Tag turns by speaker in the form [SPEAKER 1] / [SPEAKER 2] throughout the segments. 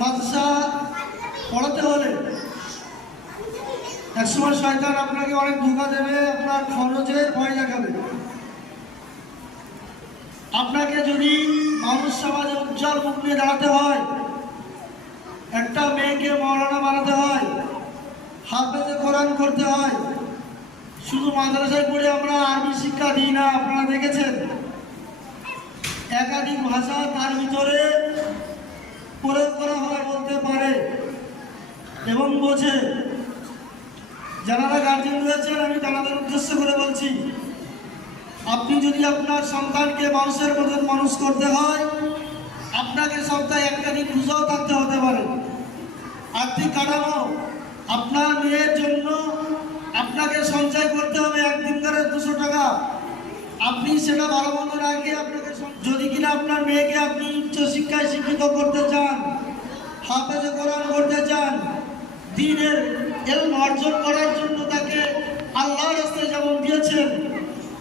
[SPEAKER 1] মাদ্রাসা পড়াতে হলে একসময় শয়তান আপনাকে অনেক ধোকা দেবে, আপনার খরচে ভয় দেখাবে। আপনাকে যদি মানুষ সমাজে উজ্জ্বল মুখ নিয়ে দাঁড়াতে হয়, একটা মেয়েকে মৌলানা বানাতে হয় হাত হাফেজে কোরআন করতে হয়, শুধু মাদ্রাসায় পড়ে আমরা আরবি শিক্ষা দিই না, আপনারা দেখেছেন? একাধিক ভাষা তার ভিতরে প্রয়োগ করা হয় বলতে পারে এবং বোঝে। যারা গার্জেন রয়েছেন আমি তাদের উদ্দেশ্য করে বলছি, আপনি যদি আপনার সন্তানকে মানুষের মতন মানুষ করতে হয়, আপনাকে সপ্তাহে একটা দিন রোজাও থাকতে হতে পারে। আর্থিক কাঠামো, আপনার মেয়ের জন্য আপনাকে সঞ্চয় করতে হবে একদিন করে দুশো টাকা। আপনি সেটা ভালো মন্দ রাখে আপনাকে যদি কিনা আপনার মেয়েকে আপনি উচ্চশিক্ষায় শিক্ষিত করতে চান, হাফেজে করতে চান দিনের এলম অর্জন করার জন্য তাকে আল্লাহ রাস্তায় যেমন দিয়েছেন,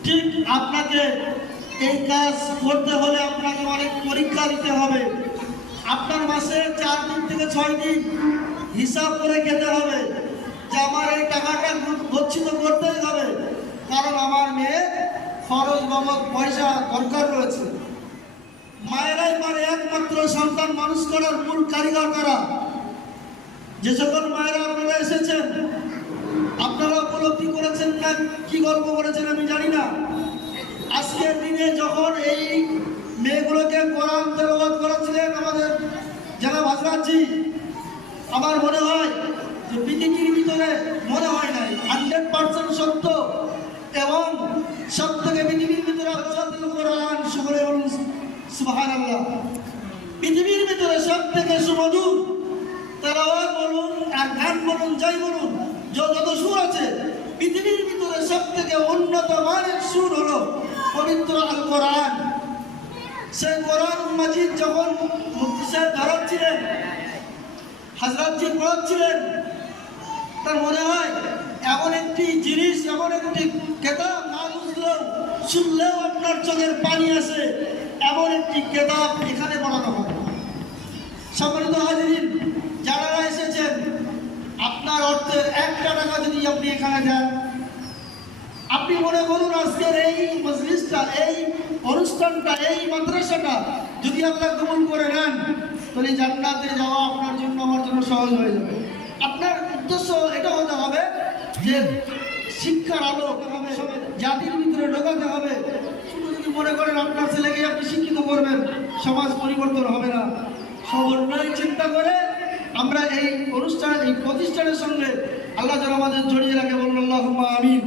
[SPEAKER 1] ঠিক আপনাকে এই কাজ করতে হলে আপনাকে অনেক পরীক্ষা দিতে হবে। আপনার মাসে চার দিন থেকে ছয় দিন হিসাব করে খেতে হবে যে আমার এই টাকাটা গচ্ছিত করতেই হবে। কারণ আমার মেয়ে খরচ বাবদ পয়সা দরকার রয়েছে। মায়েরাই পারে একমাত্র সন্তান মানুষ করার মূল কারিগর করা যে সকল মায়েরা আপনারা এসেছেন, আপনারা উপলব্ধি করেছেন না, কি গল্প করেছেন আমি জানি না। আজকের দিনে যখন এই মেয়েগুলোকে কোরআন করাচ্ছিলেন আমাদের যারা ভাজরাজি, আমার মনে হয় যে পৃথিবীর ভিতরে মনে হয় নাই, হান্ড্রেড পার্সেন্ট সত্য এবং সব থেকে পৃথিবীর ভিতরে কোরআন আল্লাহ পৃথিবীর ভিতরে সব থেকে সুমধুর তেলাওয়াত বলুন আর গান বলুন যাই বলুন যত সুর আছে, পৃথিবীর ভিতরে সব থেকে উন্নত মানের সুর হলো পবিত্র আল কোরআন সেই কোরআন মাজিদ যখন মুফতি সাহেব ধরাচ্ছিলেন হাজরাতজি পড়াচ্ছিলেন, তার মনে হয় এমন একটি জিনিস, এমন একটি কেতাব না বুঝলেও, শুনলেও আপনার চোখের পানি আসে, এমন একটি কেতাব এখানে পড়ানো হয় সম্মানিত হাজিরিন যারা এসেছেন আপনার অর্থের একটা টাকা যদি আপনি এখানে যান, আপনি মনে করুন আজকের এই মজলিসটা, এই অনুষ্ঠানটা, এই মাদ্রাসাটা যদি আপনার কবুল করে নেন, তাহলে জান্নাতে যাওয়া আপনার জন্য আমার জন্য সহজ হয়ে যাবে। আপনার উদ্দেশ্য এটা হতে হবে যে শিক্ষার আলো জাতির ভিতরে ঢোকাতে হবে। শুধু যদি মনে করেন আপনার ছেলেকে আপনি শিক্ষিত করবেন, সমাজ পরিবর্তন হবে না। সমন্বয় চিন্তা করে আমরা এই অনুষ্ঠান, এই প্রতিষ্ঠানের সঙ্গে আল্লাহ যেন আমাদের জড়িয়ে রাখে বলুন আল্লাহ আমিন।